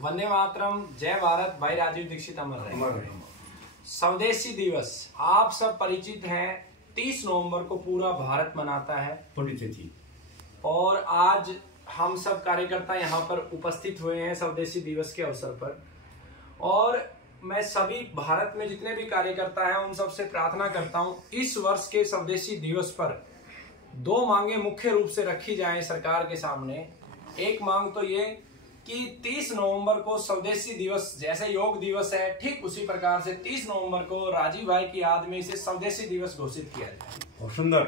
वंदे मातरम, जय भारत। भाई राजीव दीक्षित अमर रहे। स्वदेशी दिवस आप सब परिचित हैं। 30 नवंबर को पूरा भारत मनाता है पुण्यतिथि, और आज हम सब कार्यकर्ता यहाँ पर उपस्थित हुए हैं स्वदेशी दिवस के अवसर पर। और मैं सभी भारत में जितने भी कार्यकर्ता हैं उन सबसे प्रार्थना करता हूँ, इस वर्ष के स्वदेशी दिवस पर 2 मांगे मुख्य रूप से रखी जाएं सरकार के सामने। एक मांग तो ये कि 30 नवंबर को स्वदेशी दिवस जैसे योग दिवस है, ठीक उसी प्रकार से 30 नवंबर को राजीव भाई की याद में इसे स्वदेशी दिवस घोषित किया जाए। बहुत सुंदर।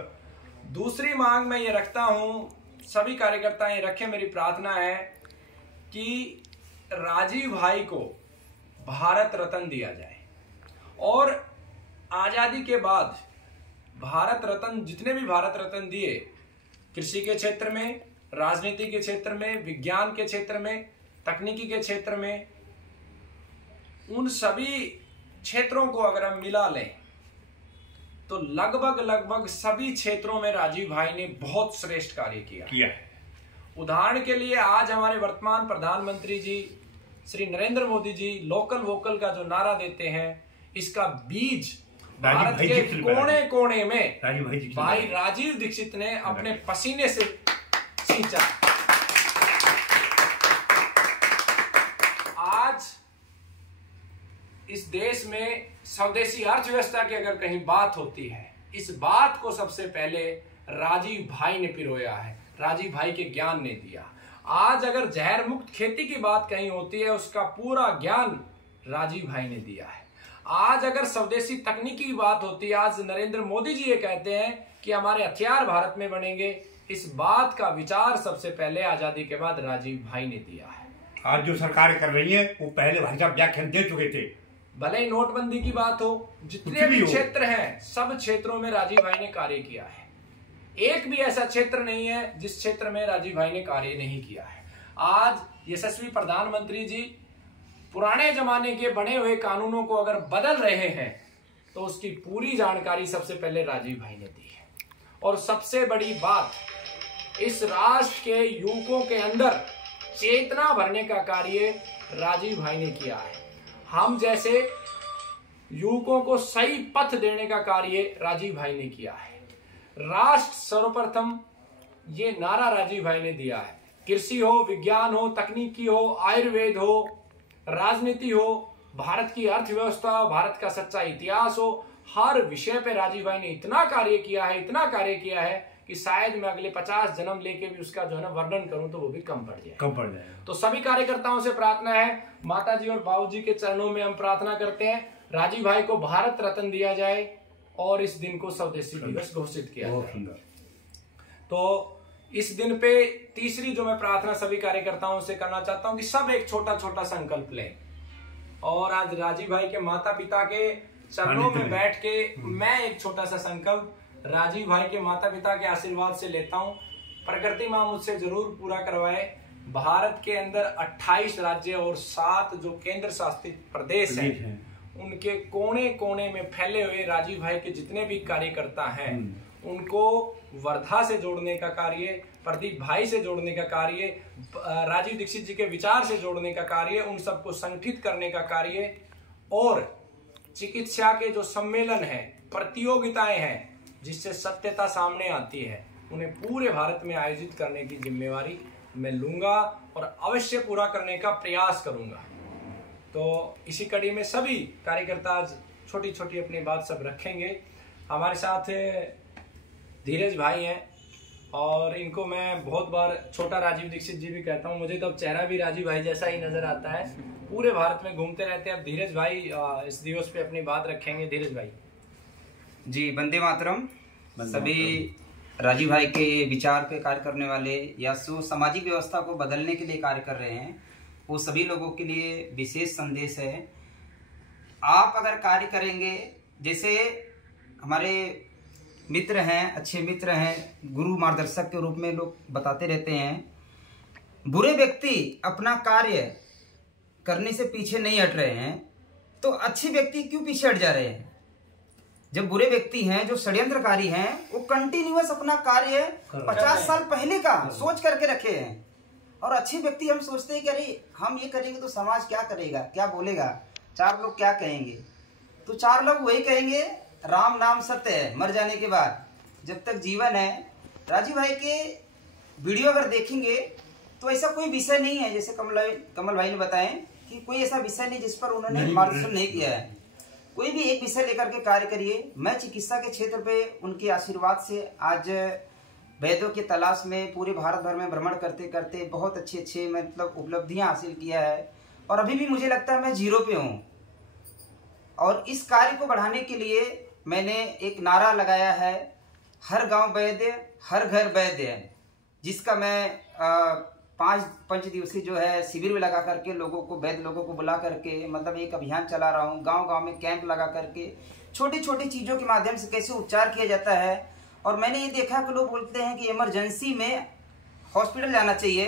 दूसरी मांग मैं ये रखता हूँ, सभी कार्यकर्ता ये रखें, मेरी प्रार्थना है कि राजीव भाई को भारत रत्न दिया जाए। और आजादी के बाद भारत रत्न, जितने भी भारत रत्न दिए, कृषि के क्षेत्र में, राजनीति के क्षेत्र में, विज्ञान के क्षेत्र में, तकनीकी के क्षेत्र में, उन सभी क्षेत्रों को अगर हम मिला लें तो लगभग सभी क्षेत्रों में राजीव भाई ने बहुत श्रेष्ठ कार्य किया है। उदाहरण के लिए आज हमारे वर्तमान प्रधानमंत्री जी श्री नरेंद्र मोदी जी लोकल वोकल का जो नारा देते हैं, इसका बीज भारत के कोने कोने में भाई राजीव दीक्षित ने अपने पसीने से सींचा। आज इस देश में स्वदेशी अर्थव्यवस्था की अगर कहीं बात होती है, इस बात को सबसे पहले राजीव भाई ने पिरोया है, राजीव भाई के ज्ञान ने दिया। आज अगर जहर मुक्त खेती की बात कहीं होती है, उसका पूरा ज्ञान राजीव भाई ने दिया है। आज अगर स्वदेशी तकनीकी की बात होती है, आज नरेंद्र मोदी जी ये कहते हैं कि हमारे हथियार भारत में बनेंगे, इस बात का विचार सबसे पहले आजादी के बाद राजीव भाई ने दिया है। आज जो सरकार कर रही है वो पहले भाई साहब व्याख्यान दे चुके थे। भले ही नोटबंदी की बात हो, जितने भी क्षेत्र हैं, सब क्षेत्रों में राजीव भाई ने कार्य किया है। एक भी ऐसा क्षेत्र नहीं है जिस क्षेत्र में राजीव भाई ने कार्य नहीं किया है। आज यशस्वी प्रधानमंत्री जी पुराने जमाने के बने हुए कानूनों को अगर बदल रहे हैं तो उसकी पूरी जानकारी सबसे पहले राजीव भाई ने दी है। और सबसे बड़ी बात, इस राष्ट्र के युवकों के अंदर चेतना भरने का कार्य राजीव भाई ने किया है। हम जैसे युवकों को सही पथ देने का कार्य राजीव भाई ने किया है। राष्ट्र सर्वप्रथम, ये नारा राजीव भाई ने दिया है। कृषि हो, विज्ञान हो, तकनीकी हो, आयुर्वेद हो, राजनीति हो, भारत की अर्थव्यवस्था, भारत का सच्चा इतिहास हो, हर विषय पे राजीव भाई ने इतना कार्य किया है कि शायद मैं अगले 50 जन्म लेके भी उसका जो है ना वर्णन करूं तो वो भी कम पड़ जाए। तो सभी कार्यकर्ताओं से प्रार्थना है, माता जी और बाबू जी के चरणों में हम प्रार्थना करते हैं, राजीव भाई को भारत रत्न दिया जाए और इस दिन को स्वदेशी दिवस घोषित किया जाए। तो इस दिन पे तीसरी जो मैं प्रार्थना सभी कार्यकर्ताओं से करना चाहता हूं कि सब एक छोटा छोटा संकल्प लें। और आज राजीव भाई के माता पिता के चरणों में बैठ के मैं एक छोटा सा संकल्प राजीव भाई के माता पिता के आशीर्वाद से लेता हूं। प्रकृति मां मुझसे जरूर पूरा करवाए। भारत के अंदर 28 राज्य और 7 जो केंद्र शासित प्रदेश हैं, उनके कोने कोने में फैले हुए राजीव भाई के जितने भी कार्यकर्ता हैं, उनको वर्धा से जोड़ने का कार्य, प्रदीप भाई से जोड़ने का कार्य, राजीव दीक्षित जी के विचार से जोड़ने का कार्य, उन सबको संगठित करने का कार्य, और चिकित्सा के जो सम्मेलन है, प्रतियोगिताएं हैं जिससे सत्यता सामने आती है, उन्हें पूरे भारत में आयोजित करने की जिम्मेवारी मैं लूंगा और अवश्य पूरा करने का प्रयास करूंगा। तो इसी कड़ी में सभी कार्यकर्ता आज छोटी छोटी अपनी बात सब रखेंगे। हमारे साथ धीरज भाई हैं और इनको मैं बहुत बार छोटा राजीव दीक्षित जी भी कहता हूं। मुझे तो अब चेहरा भी राजीव भाई जैसा ही नजर आता है, पूरे भारत में घूमते रहते हैं। अब धीरज भाई इस दिवस पे अपनी बात रखेंगे। धीरज भाई जी, वंदे मातरम। सभी राजीव भाई के विचार पे कार्य करने वाले या सामाजिक व्यवस्था को बदलने के लिए कार्य कर रहे हैं, वो सभी लोगों के लिए विशेष संदेश है। आप अगर कार्य करेंगे, जैसे हमारे मित्र हैं, अच्छे मित्र हैं, गुरु मार्गदर्शक के रूप में लोग बताते रहते हैं, बुरे व्यक्ति अपना कार्य करने से पीछे नहीं हट रहे हैं तो अच्छे व्यक्ति क्यों पीछे हट जा रहे हैं? जब बुरे व्यक्ति हैं, जो षड्यंत्रकारी हैं, वो कंटिन्यूअस अपना कार्य 50 साल पहले का सोच करके रखे हैं। और अच्छे व्यक्ति हम सोचते हैं कि अरे हम ये करेंगे तो समाज क्या करेगा, क्या बोलेगा, 4 लोग क्या कहेंगे। तो 4 लोग वही कहेंगे, राम नाम सत्य है मर जाने के बाद, जब तक जीवन है। राजीव भाई के वीडियो अगर देखेंगे तो ऐसा कोई विषय नहीं है, जैसे कमल भाई ने बताया कि कोई ऐसा विषय नहीं जिस पर उन्होंने मार्गदर्शन नहीं किया है। कोई भी एक विषय लेकर के कार्य करिए। मैं चिकित्सा के क्षेत्र पे उनके आशीर्वाद से आज वैद्यों की तलाश में पूरे भारत भर में भ्रमण करते करते बहुत अच्छे मतलब उपलब्धियां हासिल किया है, और अभी भी मुझे लगता है मैं 0 पे हूँ। और इस कार्य को बढ़ाने के लिए मैंने एक नारा लगाया है, हर गांव वैद्य हर घर वैद्य, जिसका मैं 5 दिवसीय जो है शिविर में लगा करके लोगों को, वैद्य लोगों को बुला करके मतलब एक अभियान चला रहा हूँ। गांव गांव में कैंप लगा करके छोटी छोटी चीज़ों के माध्यम से कैसे उपचार किया जाता है। और मैंने ये देखा कि लोग बोलते हैं कि इमरजेंसी में हॉस्पिटल जाना चाहिए,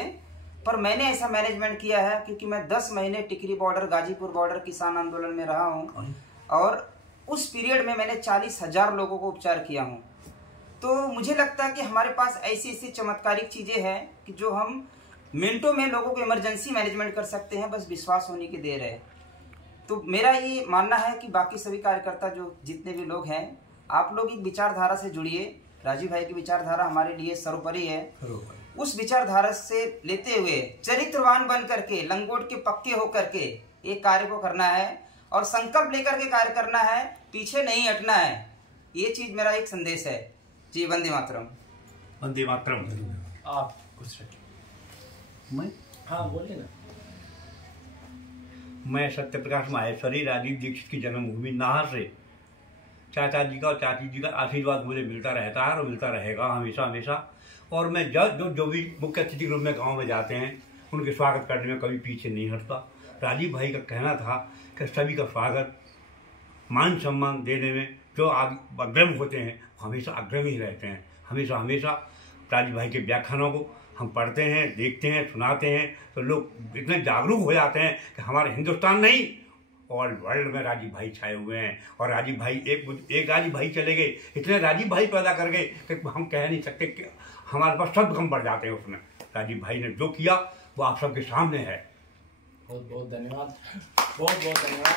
पर मैंने ऐसा मैनेजमेंट किया है क्योंकि मैं 10 महीने टिकरी बॉर्डर, गाजीपुर बॉर्डर किसान आंदोलन में रहा हूँ, और उस पीरियड में मैंने 40,000 लोगों को उपचार किया हूँ। तो मुझे लगता है कि हमारे पास ऐसी ऐसी चमत्कारिक चीज़ें हैं कि जो हम मिनटों में लोगों को इमरजेंसी मैनेजमेंट कर सकते हैं, बस विश्वास होने की देर है। तो मेरा ये मानना है कि बाकी सभी कार्यकर्ता जो जितने भी लोग हैं, आप लोग एक विचारधारा से जुड़िए। राजीव भाई की विचारधारा हमारे लिए सर्वोपरि है। उस विचारधारा से लेते हुए चरित्रवान बन करके, लंगोट के पक्के होकर के एक कार्य को करना है और संकल्प लेकर के कार्य करना है, पीछे नहीं हटना है। ये चीज मेरा एक संदेश है जी। वंदे मातरम। वंदे मातरम। आप कुछ रखिए। मैं हाँ बोलिए ना। मैं सत्यप्रकाश माहेश्वरी राजीव दीक्षित की जन्मभूमि नाहर से चाचा जी का और चाची जी का आशीर्वाद मुझे मिलता रहता है और मिलता रहेगा हमेशा हमेशा। और मैं जो भी मुख्य अतिथि रूप में गांव में जाते हैं उनके स्वागत करने में कभी पीछे नहीं हटता। राजीव भाई का कहना था कि सभी का स्वागत, मान सम्मान देने में जो अग्रम होते हैं हमेशा अग्रम ही रहते हैं। हमेशा हमेशा राजीव भाई के व्याख्यानों को हम पढ़ते हैं, देखते हैं, सुनाते हैं तो लोग इतने जागरूक हो जाते हैं कि हमारे हिंदुस्तान नहीं और वर्ल्ड में राजीव भाई छाए हुए हैं। और राजीव भाई एक राजीव भाई चले गए, इतने राजीव भाई पैदा कर गए कि हम कह नहीं सकते कि हमारे पास शब्द कम पड़ जाते हैं उसमें। राजीव भाई ने जो किया वो आप सबके सामने है। बहुत बहुत धन्यवाद, बहुत बहुत धन्यवाद।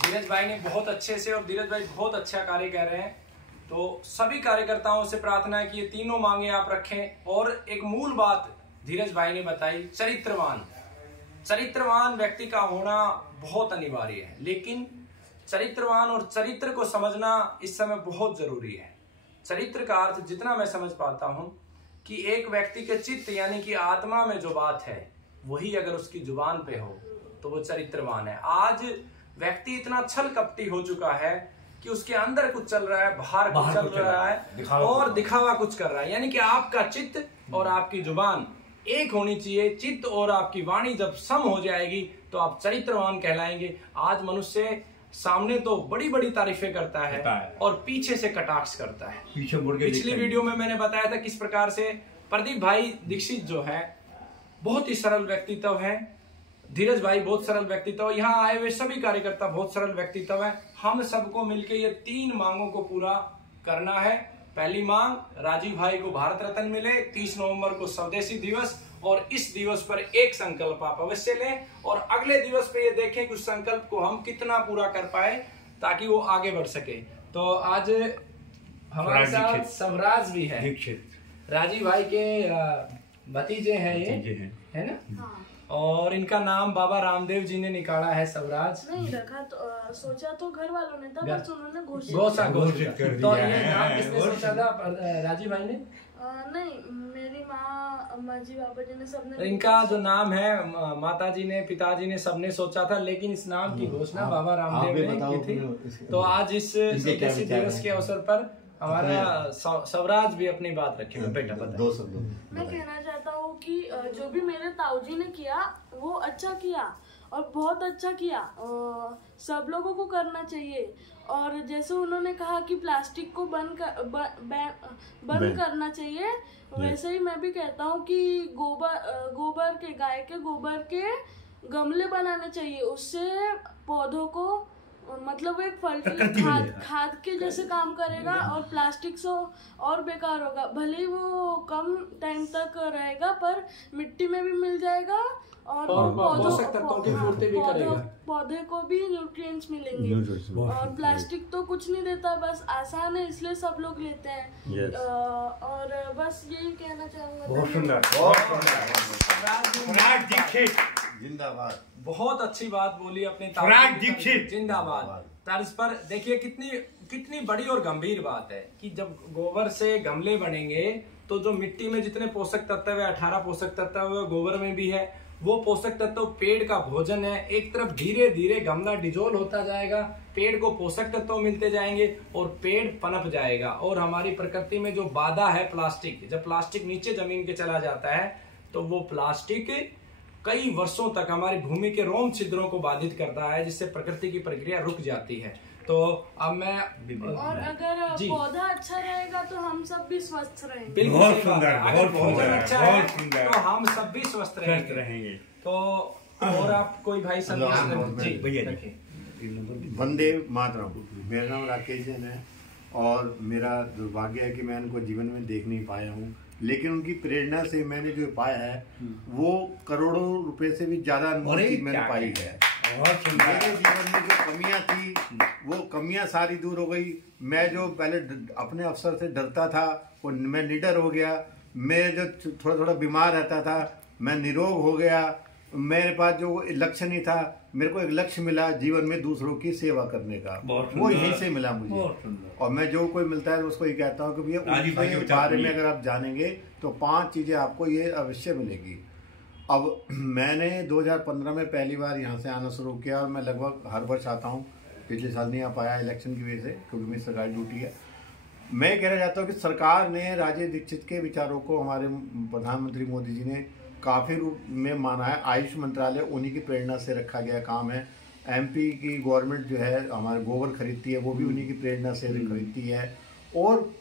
धीरज भाई ने बहुत अच्छे से, और धीरज भाई बहुत अच्छा कार्य कर रहे हैं। तो सभी कार्यकर्ताओं से प्रार्थना है कि ये तीनों मांगे आप रखें। और एक मूल बात धीरज भाई ने बताई, चरित्रवान व्यक्ति का होना बहुत अनिवार्य है, लेकिन चरित्रवान और चरित्र को समझना इस समय बहुत जरूरी है। चरित्र का अर्थ जितना मैं समझ पाता हूं कि एक व्यक्ति के चित्त यानी कि आत्मा में जो बात है वही अगर उसकी जुबान पे हो तो वो चरित्रवान है। आज व्यक्ति इतना छल कपटी हो चुका है कि उसके अंदर कुछ चल रहा है, बाहर कुछ चल रहा है और दिखावा कुछ कर रहा है। यानी कि आपका चित्त और आपकी जुबान एक होनी चाहिए। चित्त और आपकी वाणी जब सम हो जाएगी तो आप चरित्रवान कहलाएंगे। आज मनुष्य सामने तो बड़ी बड़ी तारीफें करता है और पीछे से कटाक्ष करता है। पिछली वीडियो में मैंने बताया था किस प्रकार से प्रदीप भाई दीक्षित जो है बहुत ही सरल व्यक्तित्व है, धीरज भाई बहुत सरल व्यक्तित्व, यहाँ आए हुए सभी कार्यकर्ता बहुत सरल व्यक्तित्व है। हम सबको मिलकर ये 3 मांगों को पूरा करना है। पहली मांग, राजीव भाई को भारत रत्न मिले। 30 नवंबर को स्वदेशी दिवस, और इस दिवस पर एक संकल्प आप अवश्य लें और अगले दिवस पे ये देखें कि उस संकल्प को हम कितना पूरा कर पाए ताकि वो आगे बढ़ सके। तो आज हमारे साथ स्वराज भी है, राजीव भाई के भतीजे हैं ये, है ना? हाँ। और इनका नाम बाबा रामदेव जी ने निकाला है स्वराज। नहीं रखा तो सोचा तो घर वालों ने था, बस उन्होंने घोषित कर दिया। तो ये नाम किसने सोचा था? राजीव भाई ने? नहीं, मेरी माँ, अम्मा जी, बाबा जी ने सबने। इनका जो नाम है माता जी ने, पिताजी ने सबने सोचा था, लेकिन इस नाम की घोषणा बाबा रामदेव ने की थी। तो आज इस स्वदेशी दिवस के अवसर पर हमारा स्वराज भी अपनी बात रखेगा। बेटा बता। 2 शब्द मैं कहना चाहता हूँ कि जो भी मेरे ताऊजी ने किया वो अच्छा किया और बहुत अच्छा किया, सब लोगों को करना चाहिए। और जैसे उन्होंने कहा कि प्लास्टिक को बंद करना चाहिए, वैसे ही मैं भी कहता हूँ कि गोबर के, गाय के गोबर के गमले बनाने चाहिए। उससे पौधों को मतलब वो एक फर्टिलाइजर खाद के जैसे काम करेगा और प्लास्टिक से और बेकार होगा। भले ही वो कम टाइम तक रहेगा पर मिट्टी में भी मिल जाएगा और पौधे को भी न्यूट्रिएंट्स मिलेंगे। और प्लास्टिक तो कुछ नहीं देता, बस आसान है इसलिए सब लोग लेते हैं। और बस यही कहना चाहूंगा। बहुत सुंदर, जिंदाबाद। बहुत अच्छी बात बोली अपने दीक्षित, जिंदाबाद तर्ज पर। देखिए कितनी बड़ी और गंभीर बात है कि जब गोबर से गमले बनेंगे तो जो मिट्टी में जितने पोषक तत्व है 18 पोषक तत्व है गोबर में भी है। वो पोषक तत्व पेड़ का भोजन है। एक तरफ धीरे धीरे गमला डिजोल्व होता जाएगा, पेड़ को पोषक तत्व मिलते जाएंगे और पेड़ पनप जाएगा। और हमारी प्रकृति में जो बाधा है प्लास्टिक, जब प्लास्टिक नीचे जमीन के चला जाता है तो वो प्लास्टिक कई वर्षों तक हमारी भूमि के रोम छिद्रों को बाधित करता है, जिससे प्रकृति की प्रक्रिया रुक जाती है। तो अब मैं और अगर पौधा अच्छा रहेगा तो हम सब भी स्वस्थ रहेंगे। बिल्कुल, बहुत सुंदर, अगर भोजन अच्छा है तो हम सब भी स्वस्थ रहेंगे। तो और आप कोई भाई वंदे मातरम। मेरा नाम राकेश जैन है और मेरा दुर्भाग्य है कि मैं उनको जीवन में देख नहीं पाया हूँ, लेकिन उनकी प्रेरणा से मैंने जो पाया है वो करोड़ों रुपए से भी ज्यादा मैंने पाई है। मेरे जीवन में जो कमियां थी वो कमियां सारी दूर हो गई। मैं जो पहले अपने अफसर से डरता था वो मैं निडर हो गया। मैं जो थोड़ा बीमार रहता था मैं निरोग हो गया। मेरे पास जो लक्ष्य नहीं था, मेरे को एक लक्ष्य मिला जीवन में दूसरों की सेवा करने का, वो यहीं से मिला मुझे। और मैं जो कोई मिलता है उसको ये कहता हूँ कि भैया उनके बारे में अगर आप जानेंगे तो 5 चीजें आपको ये अवश्य मिलेगी। अब मैंने 2015 में पहली बार यहाँ से आना शुरू किया और मैं लगभग हर वर्ष आता हूँ। पिछले साल नहीं आ पाया इलेक्शन की वजह से, क्योंकि मेरी सरकारी ड्यूटी है। मैं कहना चाहता हूँ कि सरकार ने राजेश दीक्षित के विचारों को, हमारे प्रधानमंत्री मोदी जी ने काफ़ी रूप में माना है। आयुष मंत्रालय उन्हीं की प्रेरणा से रखा गया काम है। MP की गवर्नमेंट जो है हमारे गोबर खरीदती है वो भी उन्हीं की प्रेरणा से खरीदती है। और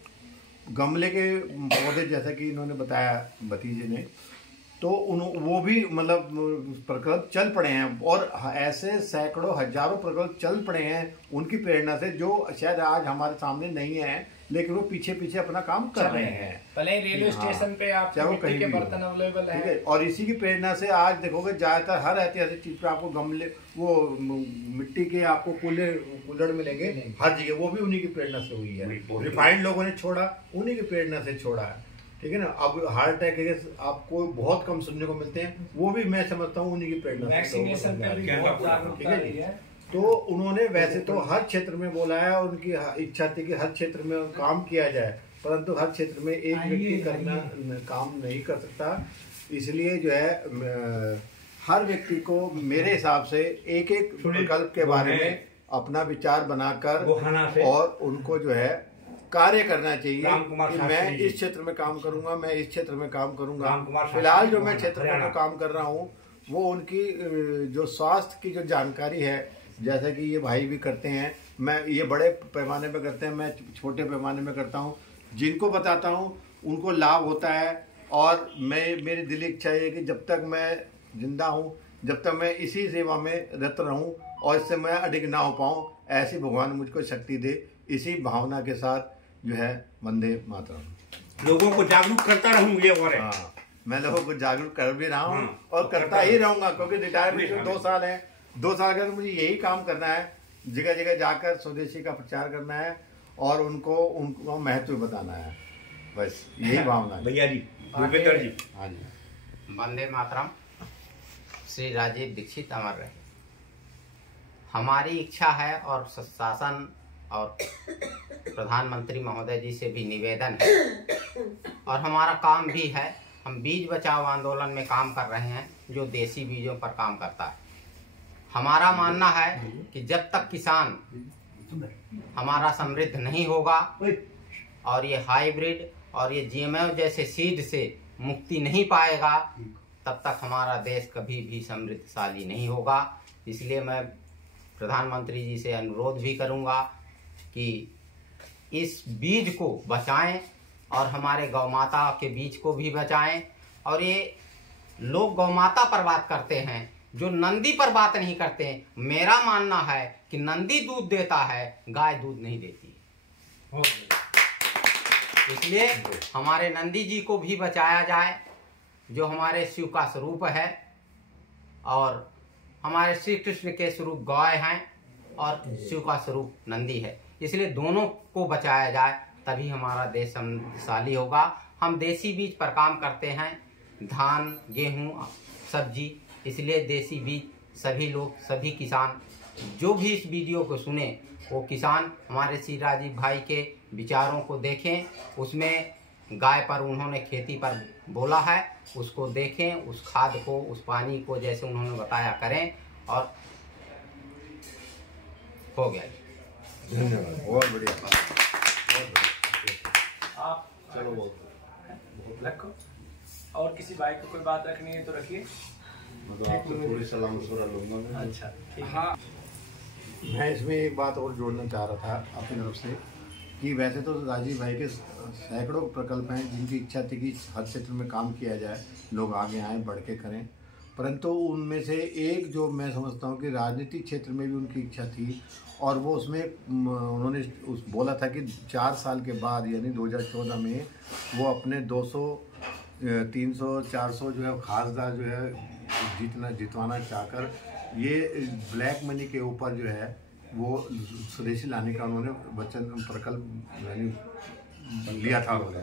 गमले के पौधे जैसा कि इन्होंने बताया भतीजे ने, तो वो भी मतलब प्रकल्प चल पड़े हैं और ऐसे सैकड़ों हजारों प्रकल्प चल पड़े हैं उनकी प्रेरणा से, जो शायद आज हमारे सामने नहीं है लेकिन वो पीछे पीछे अपना काम कर रहे हैं। भले रेलवे स्टेशन पे आप मिट्टी के बर्तन अवेलेबल है, और इसी की प्रेरणा से आज देखोगे ज्यादातर हर ऐतिहासिक चीज पे आपको गमले, वो मिट्टी के आपको कुल्हड़ मिलेंगे हर जगह, वो भी उन्हीं की प्रेरणा से हुई है। रिफाइंड लोगों ने छोड़ा, उन्हीं की प्रेरणा से छोड़ा है, ठीक है ना। अब हार्ट अटैक केस आपको बहुत कम सुनने को मिलते हैं, वो भी मैं समझता हूँ उन्हीं की प्रेरणा से। तो उन्होंने वैसे तो हर क्षेत्र में बोला है और उनकी इच्छा थी कि हर क्षेत्र में काम किया जाए, परंतु हर क्षेत्र में एक व्यक्ति करना काम नहीं कर सकता। इसलिए जो है हर व्यक्ति को मेरे हिसाब से एक विकल्प के बारे में अपना विचार बनाकर और उनको जो है कार्य करना चाहिए कि मैं इस क्षेत्र में काम करूंगा, मैं इस क्षेत्र में काम करूंगा। फिलहाल जो मैं क्षेत्र में काम कर रहा हूँ वो उनकी जो स्वास्थ्य की जो जानकारी है, जैसा कि ये भाई भी करते हैं, मैं ये बड़े पैमाने पे करते हैं, मैं छोटे पैमाने में करता हूँ। जिनको बताता हूँ उनको लाभ होता है और मेरी दिली इच्छा है कि जब तक मैं जिंदा हूँ, जब तक मैं इसी सेवा में रत रहूँ और इससे मैं अडिग ना हो पाऊँ, ऐसी भगवान मुझको शक्ति दे। इसी भावना के साथ जो है वंदे मातरम। लोगों को जागरूक करता रहूँ ये और हाँ, मैं लोगों को जागरूक कर भी रहा हूँ और करता ही रहूंगा, क्योंकि रिटायरमेंट में 2 साल है। 2 साल का तो मुझे यही काम करना है, जगह जगह जाकर स्वदेशी का प्रचार करना है और उनको महत्व बताना है, बस यही भावना है। भैया जी, भूपेंद्र जी। हाँ जी। वंदे मातरम। श्री राजीव दीक्षित अमर रहे। हमारी इच्छा है और शासन और प्रधानमंत्री महोदय जी से भी निवेदन है और हमारा काम भी है। हम बीज बचाओ आंदोलन में काम कर रहे हैं, जो देसी बीजों पर काम करता है। हमारा मानना है कि जब तक किसान हमारा समृद्ध नहीं होगा और ये हाइब्रिड और ये GMO जैसे सीड से मुक्ति नहीं पाएगा, तब तक हमारा देश कभी भी समृद्धशाली नहीं होगा। इसलिए मैं प्रधानमंत्री जी से अनुरोध भी करूंगा कि इस बीज को बचाएं और हमारे गौ माता के बीज को भी बचाएं। और ये लोग गौ माता पर बात करते हैं, जो नंदी पर बात नहीं करते हैं। मेरा मानना है कि नंदी दूध देता है, गाय दूध नहीं देती। इसलिए हमारे नंदी जी को भी बचाया जाए, जो हमारे शिव का स्वरूप है और हमारे श्री कृष्ण के स्वरूप गाय हैं और शिव का स्वरूप नंदी है। इसलिए दोनों को बचाया जाए, तभी हमारा देश समृद्धशाली होगा। हम देसी बीज पर काम करते हैं, धान, गेहूं, सब्जी, इसलिए देसी बीज सभी लोग, सभी किसान जो भी इस वीडियो को सुने, वो किसान हमारे श्री राजीव भाई के विचारों को देखें। उसमें गाय पर उन्होंने खेती पर बोला है, उसको देखें, उस खाद को, उस पानी को जैसे उन्होंने बताया करें, और हो गया। धन्यवाद, बहुत बढ़िया, बहुत बढ़िया। आप चलो बहुत रखो, और किसी भाई को कोई बात रखनी है तो रखिए। मतलब आपको थोड़ी सलाह मशवरा लूंगा मैं। अच्छा, ठीक है। हाँ, मैं इसमें एक बात और जोड़ना चाह रहा था अपनी तरफ से कि वैसे तो राजीव भाई के सैकड़ों प्रकल्प हैं जिनकी इच्छा थी कि हर क्षेत्र में काम किया जाए, लोग आगे आएँ, बढ़ के करें, परंतु उनमें से एक जो मैं समझता हूँ कि राजनीतिक क्षेत्र में भी उनकी इच्छा थी, और वो उसमें उन्होंने बोला था कि 4 साल के बाद यानी 2014 में वो अपने 200, 300, 400 जो है खासदार जो है जितवाना चाहकर ये ब्लैक मनी के ऊपर जो है वो स्वदेशी लाने का उन्होंने वचन, प्रकल्प यानी लिया था, उन्होंने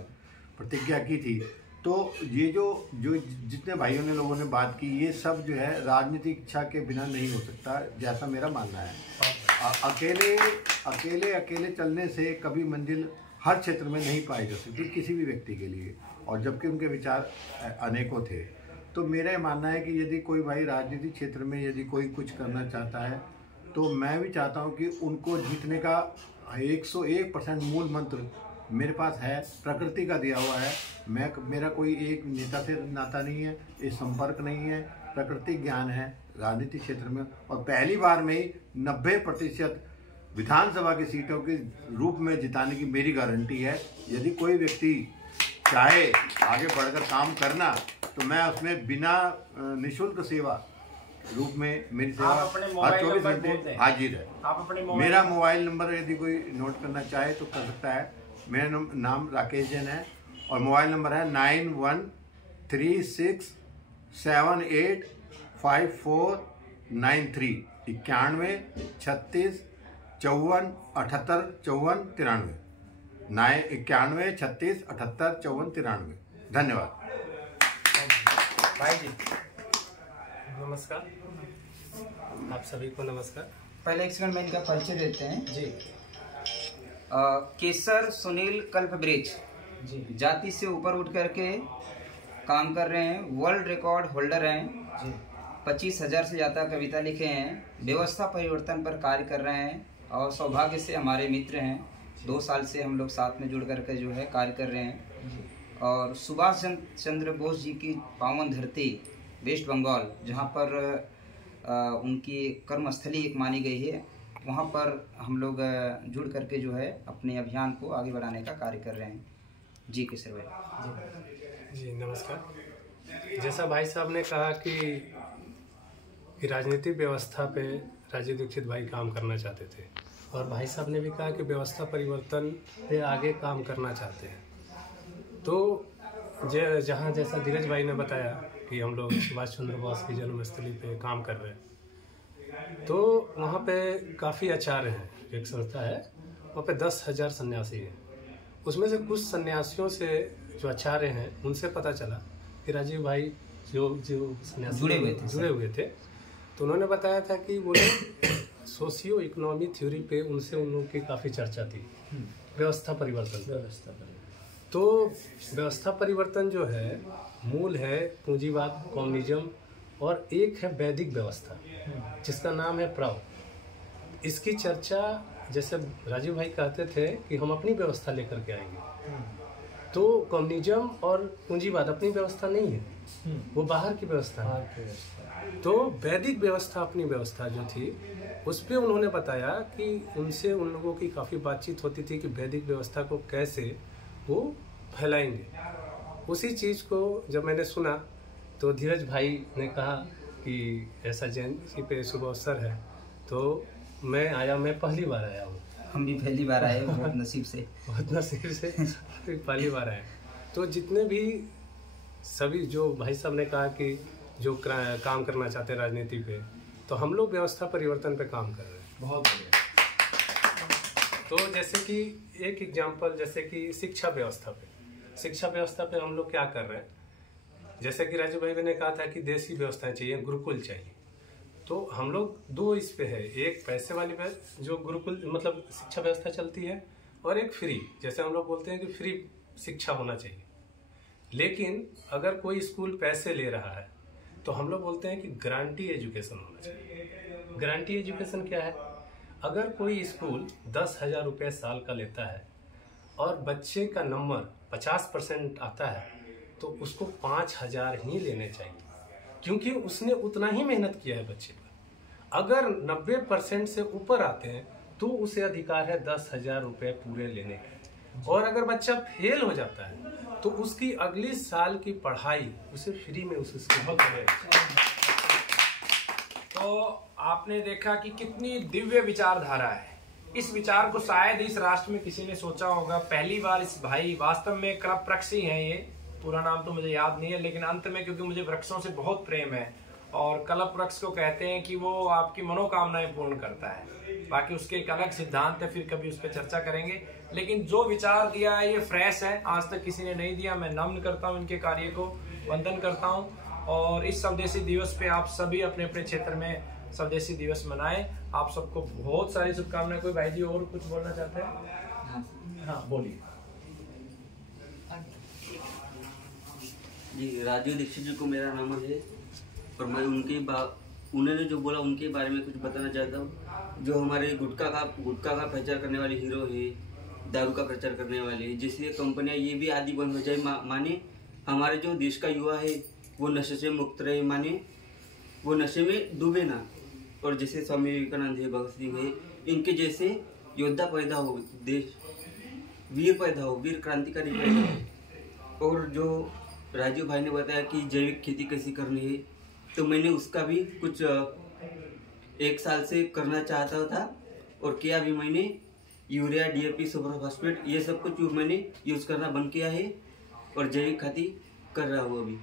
प्रतिज्ञा की थी। तो ये जो जितने भाइयों ने, लोगों ने बात की, ये सब जो है राजनीतिक इच्छा के बिना नहीं हो सकता, जैसा मेरा मानना है। अकेले चलने से कभी मंजिल हर क्षेत्र में नहीं पाई जा सकती किसी भी व्यक्ति के लिए, और जबकि उनके विचार अनेकों थे। तो मेरा ये मानना है कि यदि कोई भाई राजनीतिक क्षेत्र में यदि कोई कुछ करना चाहता है, तो मैं भी चाहता हूं कि उनको जीतने का 101% मूल मंत्र मेरे पास है, प्रकृति का दिया हुआ है। मेरा कोई एक नेता से नाता नहीं है, ये संपर्क नहीं है, प्रकृति ज्ञान है राजनीतिक क्षेत्र में। और पहली बार में ही 90% विधानसभा की सीटों के रूप में जिताने की मेरी गारंटी है। यदि कोई व्यक्ति चाहे आगे बढ़कर काम करना, तो मैं उसमें बिना निःशुल्क सेवा रूप में मेरी सेवा हर 24 घंटे हाजिर है। आप अपने मेरा मोबाइल नंबर यदि कोई नोट करना चाहे तो कर सकता है। मेरा नाम राकेश जैन है और मोबाइल नंबर है 9136785493 91 36 54 78 54 93 91 36 78 54 93। धन्यवाद भाई जी। नमस्कार, आप सभी को नमस्कार। पहले एक सेकंड में इनका परिचय देते हैं जी। केसर सुनील कल्पवृक्ष जी, जाति से ऊपर उठ करके काम कर रहे हैं, वर्ल्ड रिकॉर्ड होल्डर हैं जी। 25,000 से ज़्यादा कविता लिखे हैं, व्यवस्था परिवर्तन पर कार्य कर रहे हैं, और सौभाग्य से हमारे मित्र हैं। 2 साल से हम लोग साथ में जुड़ करके जो है कार्य कर रहे हैं। और सुभाष चंद्र बोस जी की पावन धरती वेस्ट बंगाल, जहाँ पर उनकी कर्मस्थली एक मानी गई है, वहाँ पर हम लोग जुड़ करके जो है अपने अभियान को आगे बढ़ाने का कार्य कर रहे हैं। जी केसर भाई। जी नमस्कार। जैसा भाई साहब ने कहा कि राजनीतिक व्यवस्था पे राजीव दीक्षित भाई काम करना चाहते थे, और भाई साहब ने भी कहा कि व्यवस्था परिवर्तन पे आगे काम करना चाहते हैं। तो जहाँ जैसा धीरज भाई ने बताया कि हम लोग सुभाष चंद्र बोस की जन्मस्थली पे काम कर रहे हैं, तो वहाँ पे काफ़ी आचार्य हैं, एक संस्था है, वहाँ पे 10,000 सन्यासी हैं। उसमें से कुछ सन्यासियों से जो आचार्य हैं, उनसे पता चला कि राजीव भाई जो सन्यासी जुड़े हुए थे, तो उन्होंने बताया था कि वो सोशियो इकोनॉमी थ्योरी पे उनसे उन लोगों की काफ़ी चर्चा थी, व्यवस्था परिवर्तन। तो व्यवस्था परिवर्तन जो है मूल है पूंजीवाद, कम्युनिज्म, और एक है वैदिक व्यवस्था जिसका नाम है प्राव। इसकी चर्चा जैसे राजीव भाई कहते थे कि हम अपनी व्यवस्था लेकर के आएंगे, तो कम्युनिज्म और पूंजीवाद अपनी व्यवस्था नहीं है, वो बाहर की व्यवस्था है। तो वैदिक व्यवस्था अपनी व्यवस्था जो थी, उस पर उन्होंने बताया कि उनसे उन लोगों की काफ़ी बातचीत होती थी कि वैदिक व्यवस्था को कैसे वो फैलाएंगे। उसी चीज़ को जब मैंने सुना तो धीरज भाई ने कहा कि ऐसा जयंती पे शुभ अवसर है, तो मैं पहली बार आया हूँ। हम भी पहली बार आए, बहुत नसीब से पहली बार आए। तो जितने भी सभी जो भाई साहब ने कहा कि जो काम करना चाहते हैं राजनीति पे, तो हम लोग व्यवस्था परिवर्तन पे काम कर रहे हैं। बहुत बढ़िया। तो जैसे कि एक एग्जांपल, जैसे कि शिक्षा व्यवस्था पे हम लोग क्या कर रहे हैं, जैसे कि राजू भाई ने कहा था कि देसी व्यवस्थाएं चाहिए, गुरुकुल चाहिए। तो हम लोग दो इस पे है, एक पैसे वाली पे जो गुरुकुल मतलब शिक्षा व्यवस्था चलती है, और एक फ्री, जैसे हम लोग बोलते हैं कि फ्री शिक्षा होना चाहिए। लेकिन अगर कोई स्कूल पैसे ले रहा है तो हम लोग बोलते हैं कि गारंटी एजुकेशन होना चाहिए। गारंटी एजुकेशन क्या है? अगर कोई स्कूल 10,000 रुपये साल का लेता है और बच्चे का नंबर 50% आता है, तो उसको 5,000 ही लेने चाहिए, क्योंकि उसने उतना ही मेहनत किया है बच्चे पर। अगर 90% से ऊपर आते हैं तो उसे अधिकार है 10,000 रुपये पूरे लेने का। और अगर बच्चा फेल हो जाता है तो उसकी अगली साल की पढ़ाई उसे फ्री में उसे स्कूल में। तो आपने देखा कि कितनी दिव्य विचारधारा है। इस विचार को शायद इस राष्ट्र में किसी ने सोचा होगा। पहली बार इस भाई, वास्तव में कल्पवृक्ष ही हैं ये, पूरा नाम तो मुझे याद नहीं है, लेकिन अंत में क्योंकि मुझे वृक्षों से बहुत प्रेम है, और कल्पवृक्ष को कहते हैं कि वो आपकी मनोकामनाएं पूर्ण करता है। बाकी उसके एक अलग सिद्धांत है, फिर कभी उस पर चर्चा करेंगे। लेकिन जो विचार दिया है ये फ्रेश है, आज तक किसी ने नहीं दिया। मैं नमन करता हूँ इनके कार्य को, वंदन करता हूँ। और इस स्वदेशी दिवस पे आप सभी अपने अपने क्षेत्र में स्वदेशी दिवस मनाएं। आप सबको बहुत सारी शुभकामनाएं। कोई भाई जी और कुछ बोलना चाहते हैं? हाँ बोलिए। जी, राजीव दीक्षित जी को मेरा नमन है, और मैं उन्होंने जो बोला उनके बारे में कुछ बताना चाहता हूँ। जो हमारे गुटखा का प्रचार करने वाले हीरो है, दारू का प्रचार करने वाले, जिससे कंपनियां ये भी आदि बंद हो जाए, माने हमारे जो देश का युवा है वो नशे से मुक्त रहे, माने वो नशे में डूबे ना। और जैसे स्वामी विवेकानंद है, भगत सिंह है, इनके जैसे योद्धा पैदा हो, देश वीर पैदा हो, वीर क्रांतिकारी पैदा हो। और जो राजीव भाई ने बताया कि जैविक खेती कैसे करनी है, तो मैंने उसका भी कुछ 1 साल से करना चाहता था, और किया भी। मैंने यूरिया, DAP, सुपर फास्फेट ये सब कुछ मैंने यूज करना बंद किया है, और जैविक खेती कर रहा हूँ अभी।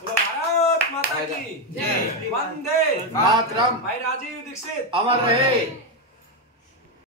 भारत माता की जय, वंदे मातरम। भाई राजीव दीक्षित अमर रहे।